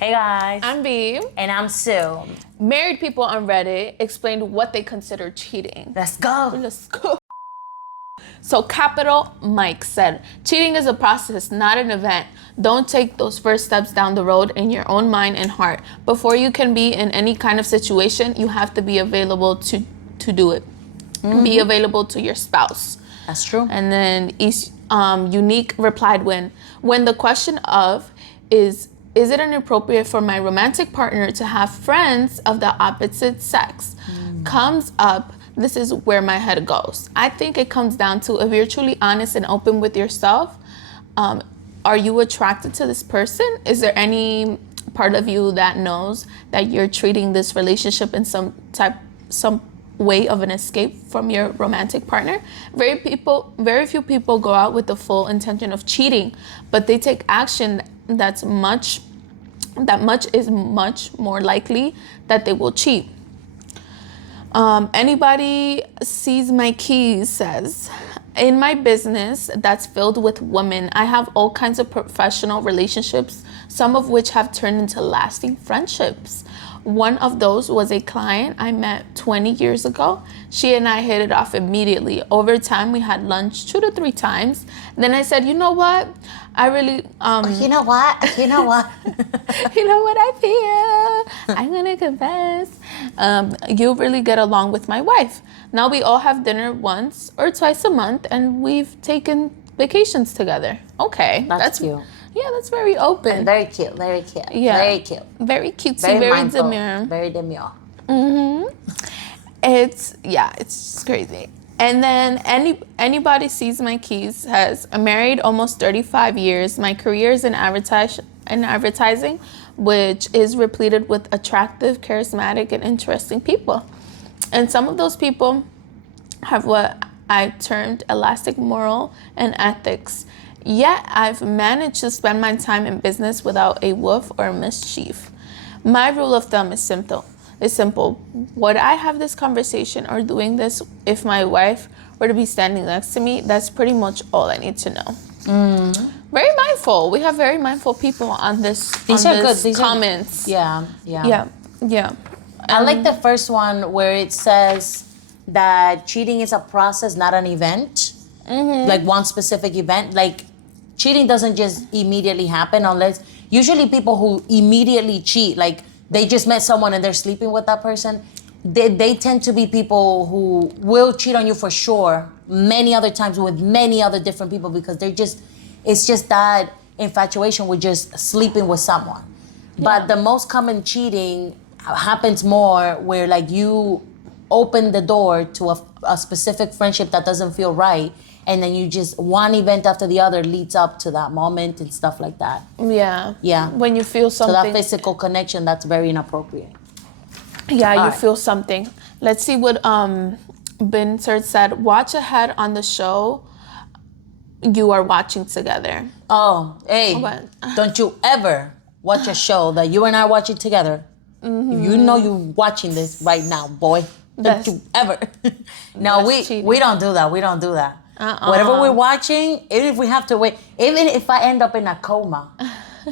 Hey guys. I'm Vi. And I'm Su. Married people on Reddit explained what they consider cheating. Let's go. Let's go. So Capital Mike said, cheating is a process, not an event. Don't take those first steps down the road in your own mind and heart. Before you can be in any kind of situation, you have to be available to do it. Mm-hmm. Be available to your spouse. That's true. And then Unique replied when the question of is it inappropriate for my romantic partner to have friends of the opposite sex comes up, this is where my head goes. I think it comes down to if you're truly honest and open with yourself, are you attracted to this person? Is there any part of you that knows that you're treating this relationship in some way of an escape from your romantic partner? Very few people go out with the full intention of cheating, but they take action that much is much more likely that they will cheat. Anybody sees my keys says, in my business that's filled with women, I have all kinds of professional relationships, some of which have turned into lasting friendships. One of those was a client I met 20 years ago. She and I hit it off immediately. Over time, we had lunch 2 to 3 times. Then I said, you know what? I really... You know what? You know what? You know what I feel? I'm going to confess. You really get along with my wife. Now we all have dinner once or twice a month, and we've taken vacations together. Okay. That's cute. Yeah, that's very open. And very cute, very cute. Yeah. Very cute. Very cutesy, very demure. Very demure. Mm-hmm. It's crazy. And then anybody sees my keys says, I'm married almost 35 years. My career is in advertising, which is repleted with attractive, charismatic, and interesting people. And some of those people have what I termed elastic moral and ethics. Yet I've managed to spend my time in business without a woof or mischief. My rule of thumb is simple. Would I have this conversation or doing this if my wife were to be standing next to me? That's pretty much all I need to know. Very mindful. We have very mindful people on this. These are good. These comments. Yeah. I like the first one where it says that cheating is a process, not an event. Mm-hmm. Like one specific event. Like cheating doesn't just immediately happen unless usually people who immediately cheat, like they just met someone and they're sleeping with that person. They tend to be people who will cheat on you for sure many other times with many other different people because it's just that infatuation with just sleeping with someone. Yeah. But the most common cheating happens more where like you open the door to a specific friendship that doesn't feel right, and then you just one event after the other leads up to that moment and stuff like that. Yeah. When you feel something. So that physical connection, that's very inappropriate. Yeah, you feel something. Let's see what Binsert said. Watch ahead on the show you are watching together. Oh, hey, don't you ever watch a show that you and I are watching together. Mm-hmm. If you know you're watching this right now, boy. Don't you ever. No, we don't do that. We don't do that. Whatever we're watching, even if we have to wait, even if I end up in a coma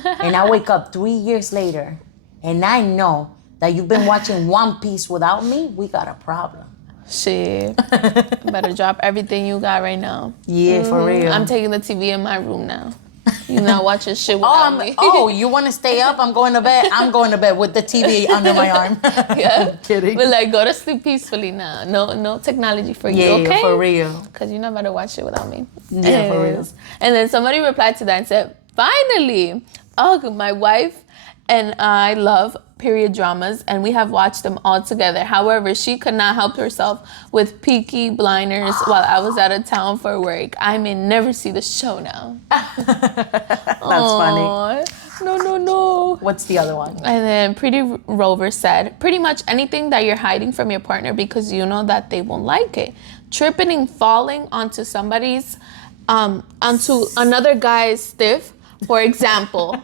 and I wake up 3 years later and I know that you've been watching One Piece without me, we got a problem. Shit. Better drop everything you got right now. Yeah, for real. I'm taking the TV in my room now. You're not watching shit without me. You want to stay up? I'm going to bed. I'm going to bed with the TV under my arm. Yeah. I'm kidding. But like, go to sleep peacefully now. No technology for you, okay? Yeah, for real. Because you're not about to watch shit without me. Yeah, for real. And then somebody replied to that and said, finally, my wife and I love period dramas, and we have watched them all together. However, she could not help herself with Peaky Blinders while I was out of town for work. I may never see the show now. That's funny. No. What's the other one? And then Pretty Rover said, pretty much anything that you're hiding from your partner because you know that they won't like it. Tripping and falling onto onto another guy's stiff, for example.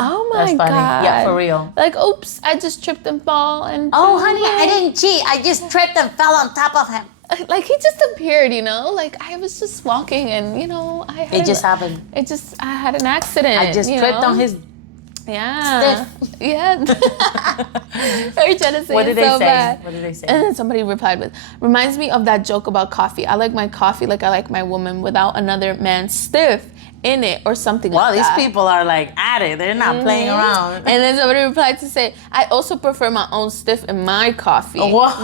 Oh my God. Yeah, for real. Like, oops, I just tripped and fall and... Oh, honey, I didn't cheat. I just tripped and fell on top of him. Like, he just appeared, Like, I was just walking and, It just happened. I had an accident. I just tripped on his Yeah. Stiff. Yeah. They're trying to say What did it they so say? bad. What did they say? And then somebody replied with, reminds me of that joke about coffee. I like my coffee like I like my woman without another man stiff in it or something like that. Wow, these people are like at it. They're not playing around. And then somebody replied to say, I also prefer my own stiff in my coffee. Whoa. What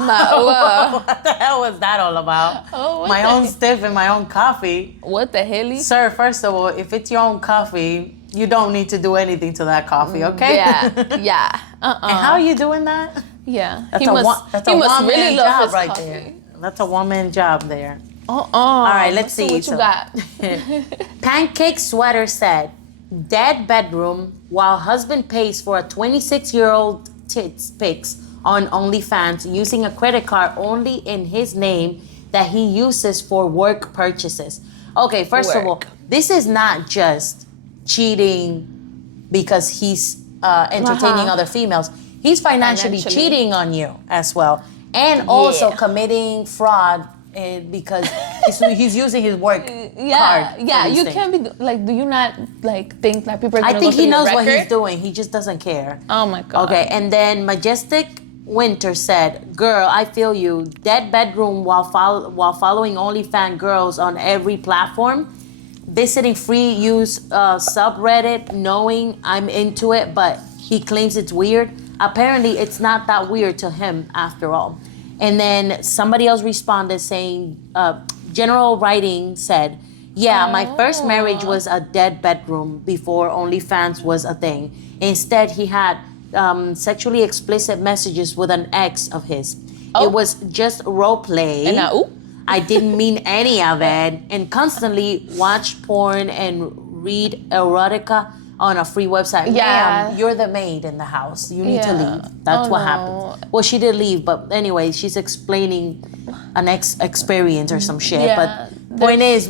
the hell was that all about? Oh, what my the own heck? stiff and my own coffee. What the hell? Sir, first of all, if it's your own coffee, you don't need to do anything to that coffee, okay? Yeah. And how are you doing that? Yeah. That's he a must one-man really love job his right coffee. there. That's a one-man job there. All right, let's see. What you got? Pancake Sweater said, dead bedroom while husband pays for a 26-year-old tits pics on OnlyFans using a credit card only in his name that he uses for work purchases. Okay, first of all, Work. this is not just cheating because he's entertaining other females. He's financially cheating on you as well. And also committing fraud because he's using his work card. Yeah, for these you things. can't be like. Do you not like think that people are gonna I think go through he your knows what record? he's doing. He just doesn't care. Oh my god. Okay, and then Majestic Winter said, "Girl, I feel you. Dead bedroom while following OnlyFans girls on every platform, visiting free use subreddit, knowing I'm into it, but he claims it's weird. Apparently, it's not that weird to him after all." And then somebody else responded saying, General Writing said, "Yeah, my first marriage was a dead bedroom before OnlyFans was a thing. Instead, he had sexually explicit messages with an ex of his. It was just role play. And now, ooh. I didn't mean any of it, and constantly watch porn and read erotica on a free website. Yeah. Ma'am, you're the maid in the house. You need to Yeah. leave. That's Oh, what no. happened. Well, she did leave, but anyway, she's explaining an experience or some shit. Yeah, But point is,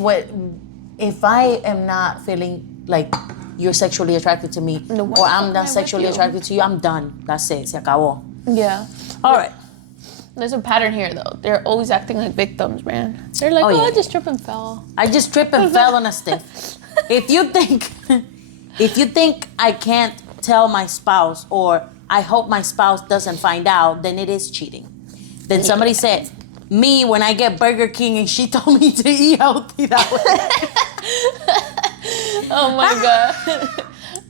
if I am not feeling like you're sexually attracted to me, No, or I'm why not with sexually you? attracted to you, I'm done. That's it. Se acabó. Yeah. All right. There's a pattern here though. They're always acting like victims, man. They're like, Oh, oh, yeah. I just tripped and fell. I just tripped and fell on a stick. If you think I can't tell my spouse, or I hope my spouse doesn't find out, then it is cheating. Then somebody said, me when I get Burger King and she told me to eat healthy that way. Oh my god.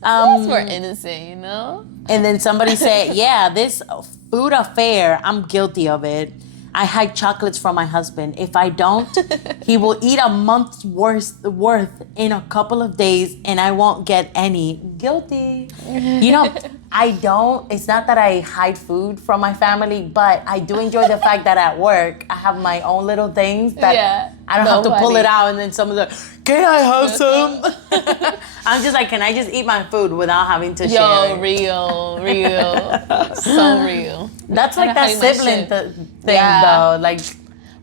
That's more innocent, you know? And then somebody said, yeah, this food affair, I'm guilty of it. I hide chocolates from my husband. If I don't, he will eat a month's worth in a couple of days and I won't get any. Guilty. You know, it's not that I hide food from my family, but I do enjoy the fact that at work, I have my own little things that I don't have to pull it out and then someone's like, can I have some? I'm just like, can I just eat my food without having to share? Yo, real. So real. That's like that sibling thing, though. Like,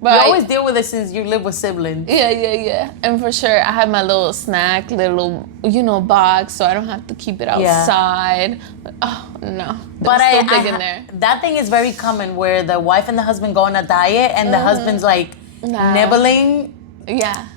But you always deal with it since you live with siblings. Yeah. And for sure, I have my little snack, little, box, so I don't have to keep it outside. Oh, no. But it's still big in there. That thing is very common where the wife and the husband go on a diet and the husband's like nibbling. Yeah.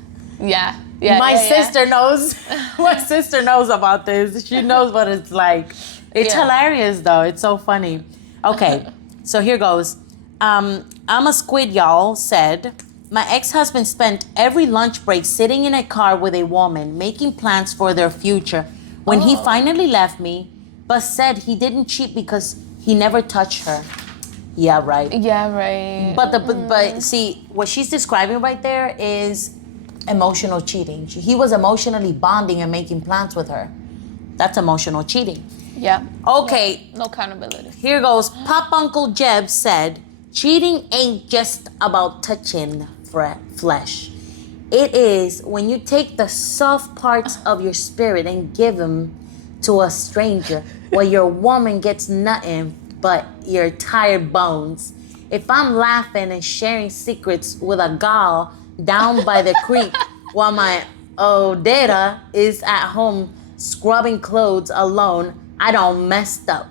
My sister knows. My sister knows about this. She knows what it's like. It's hilarious, though. It's so funny. Okay, so here goes. I'm a squid, y'all, said, my ex-husband spent every lunch break sitting in a car with a woman, making plans for their future. When he finally left me, but said he didn't cheat because he never touched her. Yeah, right. Yeah, right. But see, what she's describing right there is emotional cheating. He was emotionally bonding and making plans with her. That's emotional cheating. Yeah. Okay. No accountability. Here goes. Pop Uncle Jeb said, cheating ain't just about touching flesh. It is when you take the soft parts of your spirit and give them to a stranger, where your woman gets nothing but your tired bones. If I'm laughing and sharing secrets with a gal down by the creek while my Odetta is at home scrubbing clothes alone, I don't messed up.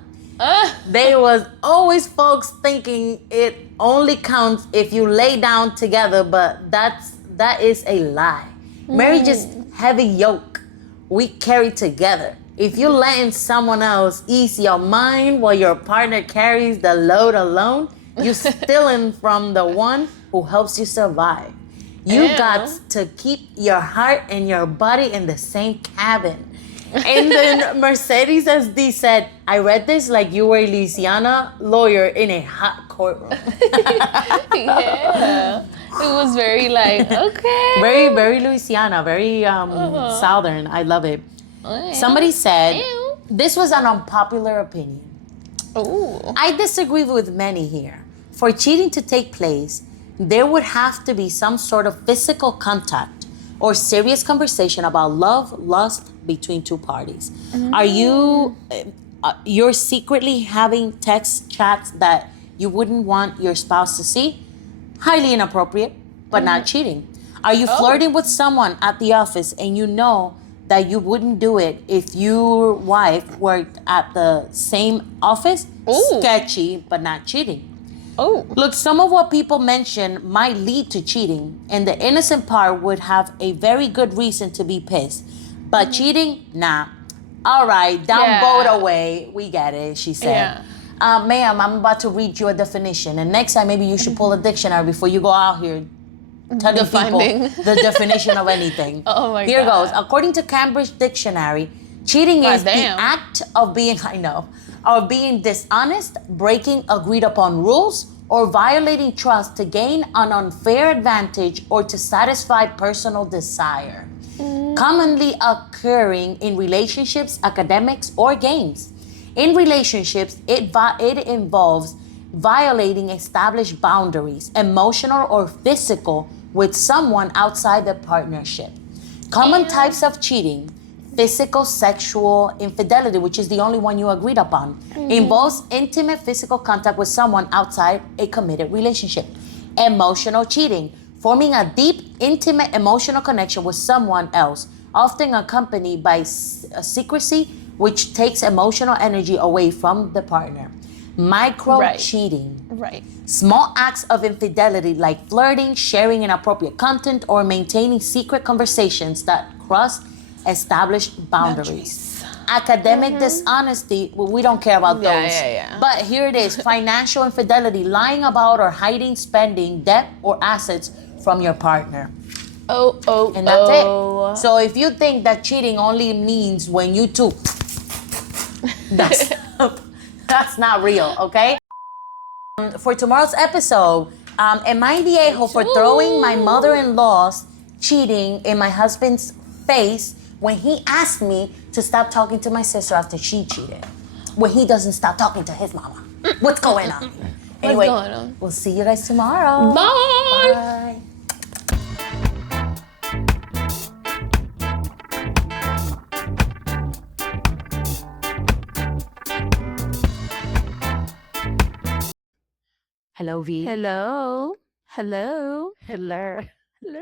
There was always folks thinking it only counts if you lay down together, but that is a lie. Marriage is heavy yoke we carry together. If you're letting someone else ease your mind while your partner carries the load alone, you're stealing from the one who helps you survive. You got to keep your heart and your body in the same cabin. And then Mercedes SD said, I read this like you were a Louisiana lawyer in a hot courtroom. Yeah. It was very like, okay. Very, very Louisiana, very Southern. I love it. Somebody said, this was an unpopular opinion. Ooh. I disagree with many here. For cheating to take place, there would have to be some sort of physical contact or serious conversation about love, lust between two parties. Are you're secretly having text chats that you wouldn't want your spouse to see? Highly inappropriate, but not cheating. Are you flirting with someone at the office and you know that you wouldn't do it if your wife worked at the same office? Ooh. Sketchy, but not cheating. Oh. Look, some of what people mention might lead to cheating, and the innocent part would have a very good reason to be pissed. But cheating, nah. All right, downvote away. We get it, she said. Yeah. Ma'am, I'm about to read you a definition, and next time maybe you should pull a dictionary before you go out here telling people the definition of anything. Oh my Here God. goes. According to Cambridge Dictionary, cheating is the act of being, of being dishonest, breaking agreed upon rules, or violating trust to gain an unfair advantage or to satisfy personal desire. Commonly occurring in relationships, academics, or games. In relationships, it involves violating established boundaries, emotional or physical, with someone outside the partnership. Common types of cheating: physical, sexual, infidelity, which is the only one you agreed upon, involves intimate physical contact with someone outside a committed relationship. Emotional cheating: forming a deep, intimate emotional connection with someone else, often accompanied by secrecy, which takes emotional energy away from the partner. Micro-cheating: Right. small acts of infidelity like flirting, sharing inappropriate content, or maintaining secret conversations that cross established boundaries. Academic dishonesty, well, we don't care about those. Yeah. But here it is: financial infidelity, lying about or hiding spending, debt, or assets from your partner. And that's it. So if you think that cheating only means when you two, that's not real, okay? For tomorrow's episode, am I the a-hole for throwing my mother-in-law's cheating in my husband's face when he asked me to stop talking to my sister after she cheated? When he doesn't stop talking to his mama. What's going on? Anyway, What's going on? We'll see you guys tomorrow. Bye. Bye. Hello, V. Hello. Hello. Hello. Hello.